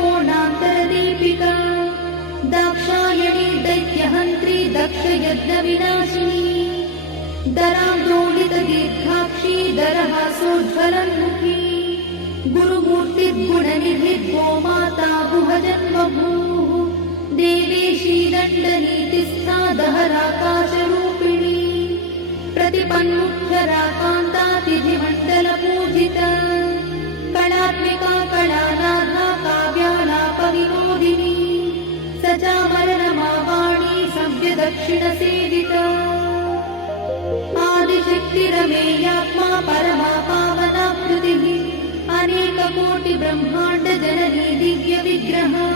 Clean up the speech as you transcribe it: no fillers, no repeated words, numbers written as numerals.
कोणान्तरदीपिका Dakshayani दैत्यहन्त्री दक्षयज्ञविनाशिनी दरान्दोलितदीर्घाक्षी दरहासोज्ज्वलन्मुखी गुरुमूर्तिर्गुणनिधिर्गोमाता गुहजन्मभूः देवेशी दण्डनीतिस्था दहराकाशरूपिणी प्रतिपन्मुख्यराकान्तातिथिमण्डलपूजिता कलात्मिका कलानाथा काव्यालापविनोदिनी सचामरणमावाणी सव्यदक्षिणसेविता आदिशक्तिरमेयात्मा Parma पावनाकृतिः अनेककोटिब्रह्माण्डजननी दिव्यविग्रहा